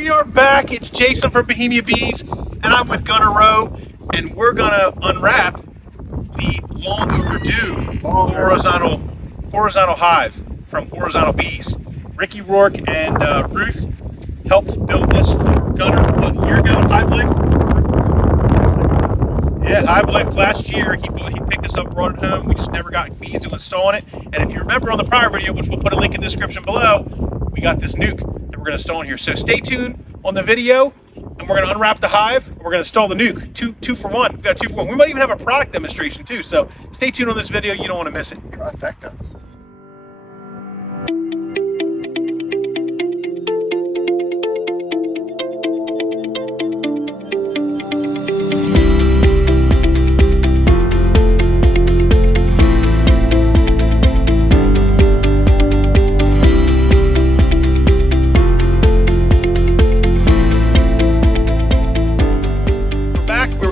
We are back. It's Jason from Bohemia Bees, and I'm with Gunner Roe, and we're gonna unwrap the long overdue horizontal hive from Horizontal Bees. Ricky Rourke and Ruth helped build this for Gunner 1 year ago. Hive Life. Yeah, Hive Life last year. He picked us up, brought it home. We just never got bees to install it. And if you remember on the prior video, which we'll put a link in the description below, we got this nuke that we're going to install in here. So stay tuned on the video, and we're going to unwrap the hive. And we're going to install the nuke. Two for one. We got 2 for 1. We might even have a product demonstration too. So stay tuned on this video. You don't want to miss it. Trifecta.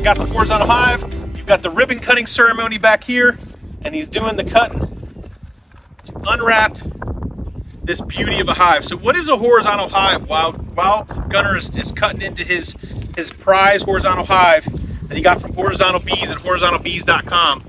Got the horizontal hive. You've got the ribbon cutting ceremony back here, and he's doing the cutting to unwrap this beauty of a hive. So what is a horizontal hive? While Gunner is cutting into his prize horizontal hive that he got from Horizontal Bees at horizontalbees.com,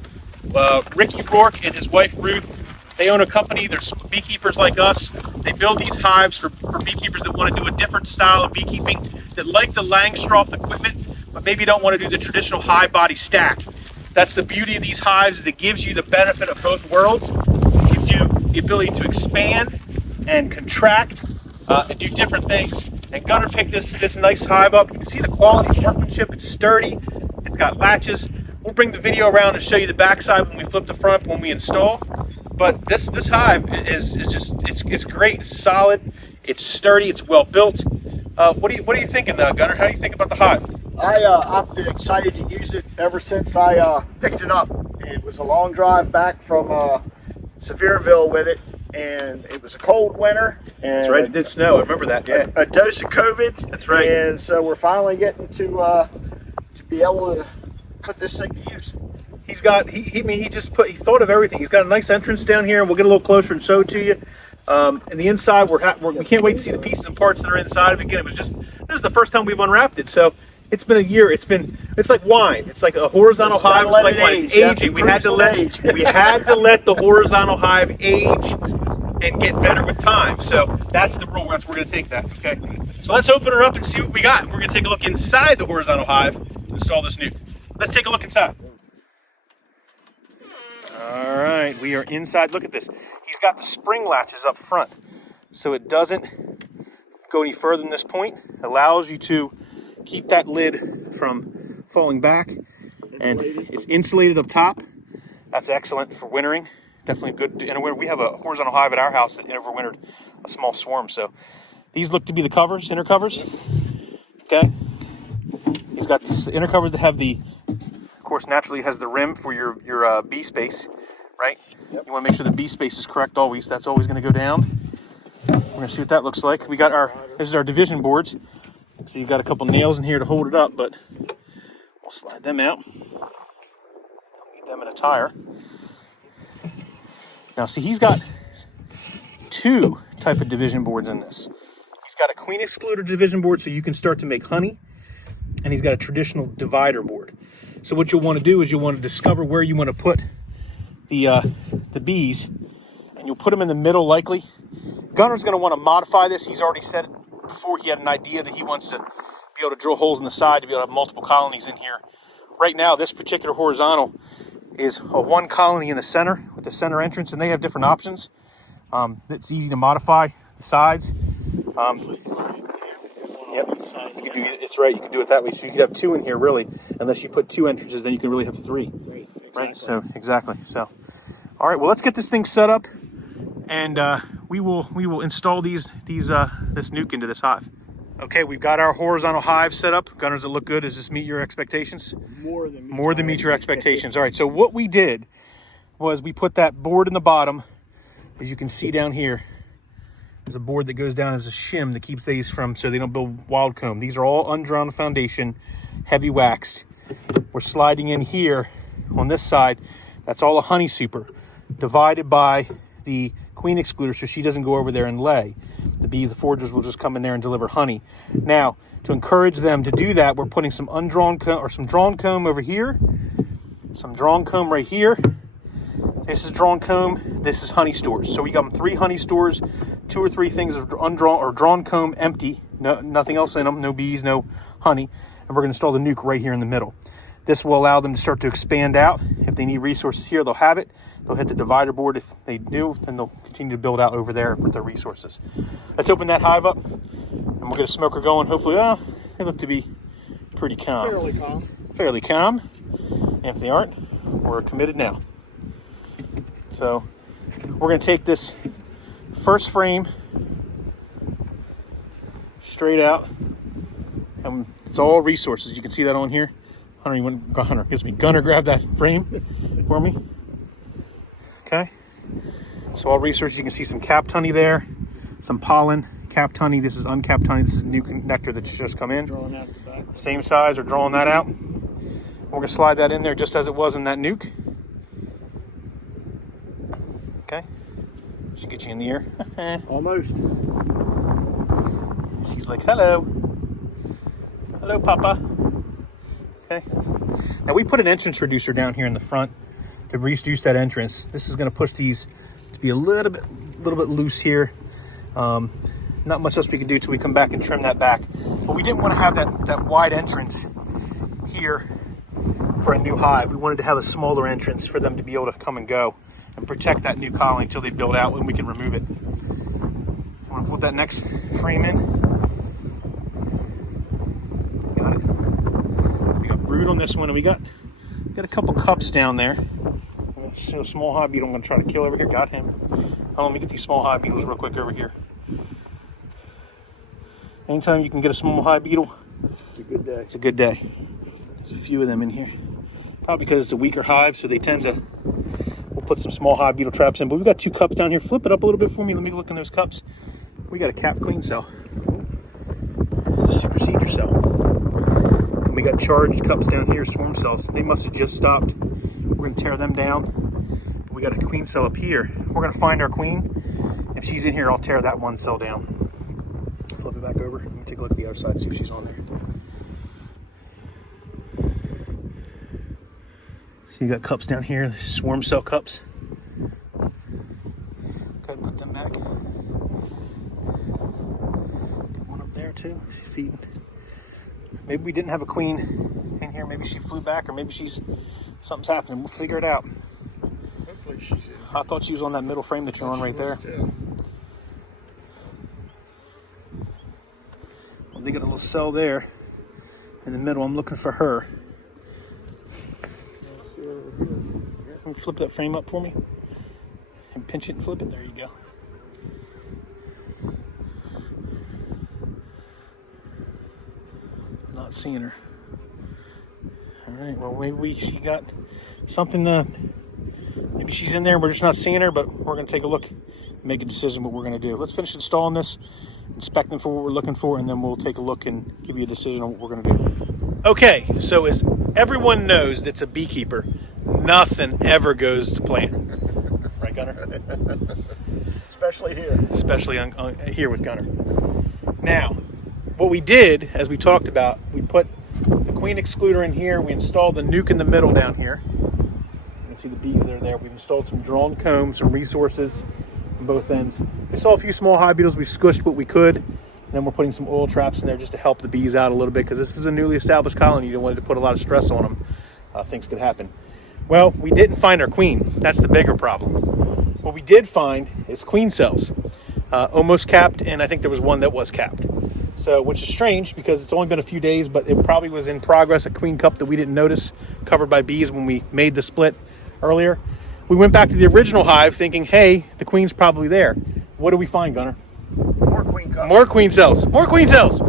Ricky Rourke and his wife Ruth, they own a company. They're beekeepers like us. They build these hives for beekeepers that want to do a different style of beekeeping, that like the Langstroth equipment, but maybe don't want to do the traditional hive body stack. That's the beauty of these hives, is it gives you the benefit of both worlds. It gives you the ability to expand and contract and do different things. And Gunner picked this nice hive up. You can see the quality of workmanship. It's sturdy. It's got latches. We'll bring the video around and show you the backside when we flip the front when we install. But this hive is just it's great. It's solid. It's sturdy. It's well built. What are you thinking, Gunner? How do you think about the hive? I've been excited to use it ever since I picked it up. It was a long drive back from Sevierville with it, and it was a cold winter. And that's right, it did snow. I remember that. Yeah, a dose of COVID. That's right. And so we're finally getting to be able to put this thing to use. He's got he thought of everything. He's got a nice entrance down here. We'll get a little closer and show it to you. And the inside, we can't wait to see the pieces and parts that are inside of it. Again, this is the first time we've unwrapped it, so it's been a year. It's like wine. It's like a horizontal hive. It's like wine. It's aging. We had to let the horizontal hive age and get better with time. So that's the rule. We're going to take that. Okay. So let's open her up and see what we got. We're going to take a look inside the horizontal hive to install this nuke. Let's take a look inside. All right, we are inside. Look at this. He's got the spring latches up front, so it doesn't go any further than this point. It allows you to keep that lid from falling back, and it's insulated up top. That's excellent for wintering. Definitely good in a winter. We have a horizontal hive at our house that overwintered a small swarm. So these look to be the covers, inner covers. Okay. He's got this inner covers that have the, of course, naturally has the rim for your bee space, right? Yep. You want to make sure the bee space is correct always. That's always going to go down. We're going to see what that looks like. We got this is our division boards. So you've got a couple nails in here to hold it up, but we'll slide them out. Don't need them in a tire. Now see, he's got 2 type of division boards in this. He's got a queen excluder division board so you can start to make honey, and he's got a traditional divider board. So what you'll want to do is you'll want to discover where you want to put the bees, and you'll put them in the middle likely. Gunner's going to want to modify this. He's already said it before. He had an idea that he wants to be able to drill holes in the side to be able to have multiple colonies in here. Right now, this particular horizontal is a 1 colony in the center with the center entrance, and they have different options. It's easy to modify the sides. Yep, it's right. You can do it that way. So you could have 2 in here, really, unless you put 2 entrances. Then you can really have 3. Right. So exactly. So, all right. Well, let's get this thing set up, and we will install this nuke into this hive. Okay, we've got our horizontal hive set up. Gunner, does it look good? Does this meet your expectations? More than meet your expectations. All right. So what we did was we put that board in the bottom, as you can see down here. There's a board that goes down as a shim that keeps these so they don't build wild comb. These are all undrawn foundation, heavy waxed. We're sliding in here on this side. That's all a honey super, divided by the queen excluder so she doesn't go over there and lay. the foragers will just come in there and deliver honey. Now, to encourage them to do that, we're putting some undrawn comb, or some drawn comb over here, some drawn comb right here. This is drawn comb, this is honey stores. So we got 3 honey stores, 2 or 3 things of undrawn or drawn comb empty, nothing else in them, no bees, no honey. And we're gonna install the nuke right here in the middle. This will allow them to start to expand out. If they need resources here, they'll have it. They'll hit the divider board. If they do, then they'll continue to build out over there with their resources. Let's open that hive up and we'll get a smoker going. Hopefully, they look to be pretty calm. Fairly calm. Fairly calm. And if they aren't, we're committed now. So we're going to take this first frame straight out, and it's all resources. You can see that on here. Gunner, grab that frame for me. Okay. So all resources. You can see some capped honey there, some pollen, capped honey. This is uncapped honey. This is new nectar that's just come in. Drawing out the back. Same size. We're drawing that out. We're going to slide that in there just as it was in that nuke. Okay. Should get you in the ear. Almost. She's like, hello. Hello, Papa. Okay. Now we put an entrance reducer down here in the front to reduce that entrance. This is going to push these to be a little bit loose here. Not much else we can do till we come back and trim that back. But we didn't want to have that wide entrance here for a new hive. We wanted to have a smaller entrance for them to be able to come and go and protect that new colony until they build out and we can remove it. I want to put that next frame in. Got it. We got brood on this one, and we got a couple cups down there. So a small hive beetle I'm going to try to kill over here. Got him. Let me get these small hive beetles real quick over here. Anytime you can get a small hive beetle, It's a good day. it's a good day. There's a few of them in here. Probably because it's a weaker hive, so they tend to. We'll put some small hive beetle traps in. But we've got 2 cups down here. Flip it up a little bit for me. Let me look in those cups. We got a capped queen cell. A supersedure cell. And we got charged cups down here, swarm cells. They must have just stopped. We're going to tear them down. We got a queen cell up here. We're going to find our queen. If she's in here, I'll tear that one cell down. Flip it back over. Let me take a look at the other side, see if she's on there. So you got cups down here, swarm cell cups. Go ahead and put them back. Put one up there too. Feeding. Maybe we didn't have a queen in here. Maybe she flew back, or maybe something's happening. We'll figure it out. Hopefully she's in. I thought she was on that middle frame that you're on right there. Well, they got a little cell there in the middle. I'm looking for her. Flip that frame up for me and pinch it and flip it. There you go. Not seeing her. All right, well, maybe she got something. Maybe she's in there and we're just not seeing her, but we're going to take a look and make a decision what we're going to do. Let's finish installing this, inspect them for what we're looking for, and then we'll take a look and give you a decision on what we're going to do. Okay, so as everyone knows that's a beekeeper, nothing ever goes to plan. Right, Gunner? Especially here. Especially here with Gunner. Now, what we did, as we talked about, we put the queen excluder in here. We installed the nuke in the middle down here. You can see the bees that are there. We've installed some drawn comb, some resources on both ends. We saw a few small hive beetles. We squished what we could. And then we're putting some oil traps in there just to help the bees out a little bit, because this is a newly established colony. You don't want to put a lot of stress on them. Things could happen. Well, we didn't find our queen. That's the bigger problem. What we did find is queen cells, almost capped, and I think there was one that was capped. So, which is strange because it's only been a few days, but it probably was in progress, a queen cup that we didn't notice, covered by bees when we made the split earlier. We went back to the original hive thinking, hey, the queen's probably there. What do we find, Gunner? More queen cups. More queen cells. More queen cells.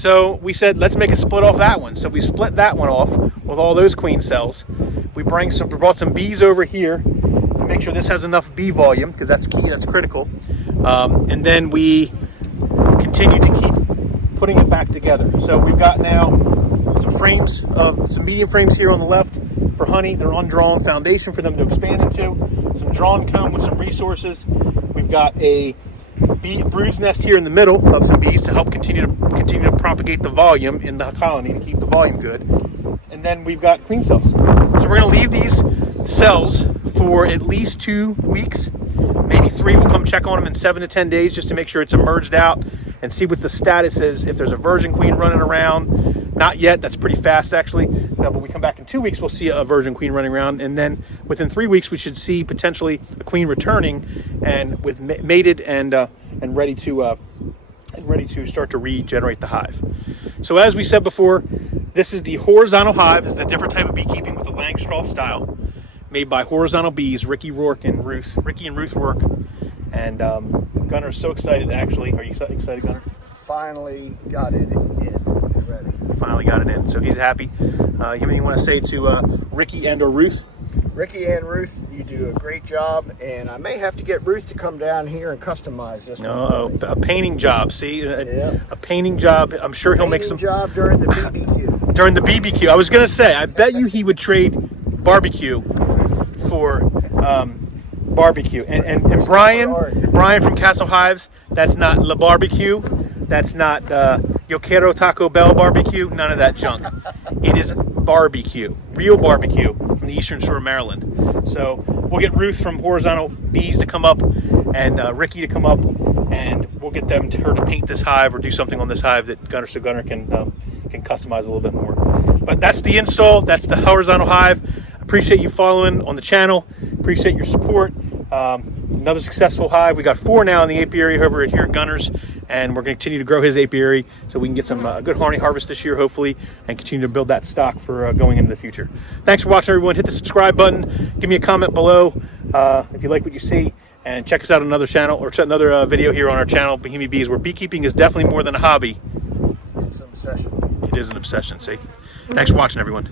So we said, let's make a split off that one. So we split that one off with all those queen cells. We brought some bees over here to make sure this has enough bee volume, because that's key, that's critical. And then we continue to keep putting it back together. So we've got now some medium frames here on the left for honey. They're undrawn foundation for them to expand into. Some drawn comb with some resources. We've got a brood's nest here in the middle of some bees to help continue to propagate the volume in the colony and keep the volume good. And then we've got queen cells. So we're going to leave these cells for at least 2 weeks, maybe 3. We'll come check on them in 7 to 10 days just to make sure it's emerged out and see what the status is. If there's a virgin queen running around, not yet. That's pretty fast actually. No, but we come back in 2 weeks, we'll see a virgin queen running around, and then within 3 weeks we should see potentially a queen returning and with mated and ready to start to regenerate the hive. So as we said before, this is the horizontal hive. This is a different type of beekeeping with the Langstroth style, made by horizontal bees, Ricky and Ruth Rourke. And Gunner's so excited actually. Are you excited, Gunner? Finally got it in. Ready. Finally got it in. So he's happy. You have anything you want to say to Ricky and or Ruth? Ricky and Ruth, you do a great job, and I may have to get Ruth to come down here and customize this one. A painting job. See, Yeah. a painting job. I'm sure he'll make some job during the BBQ. During the BBQ. I was gonna say, I bet you he would trade barbecue for barbecue. And Brian from Castle Hives. That's not La Barbecue. That's not Yo Quiero Taco Bell barbecue. None of that junk. It is barbecue, real barbecue from the Eastern Shore of Maryland. So we'll get Ruth from Horizontal Bees to come up and Ricky to come up, and we'll get her to paint this hive or do something on this hive that Gunner can customize a little bit more. But that's the install. That's the horizontal hive. Appreciate you following on the channel. Appreciate your support. Another successful hive. We got 4 now in the apiary over here at Gunner's, and we're going to continue to grow his apiary so we can get some good honey harvest this year, hopefully, and continue to build that stock for going into the future. Thanks for watching, everyone. Hit the subscribe button. Give me a comment below if you like what you see, and check us out on another channel or another video here on our channel, Bohemia Bees, where beekeeping is definitely more than a hobby. It's an obsession. It is an obsession. See. Thanks for watching, everyone.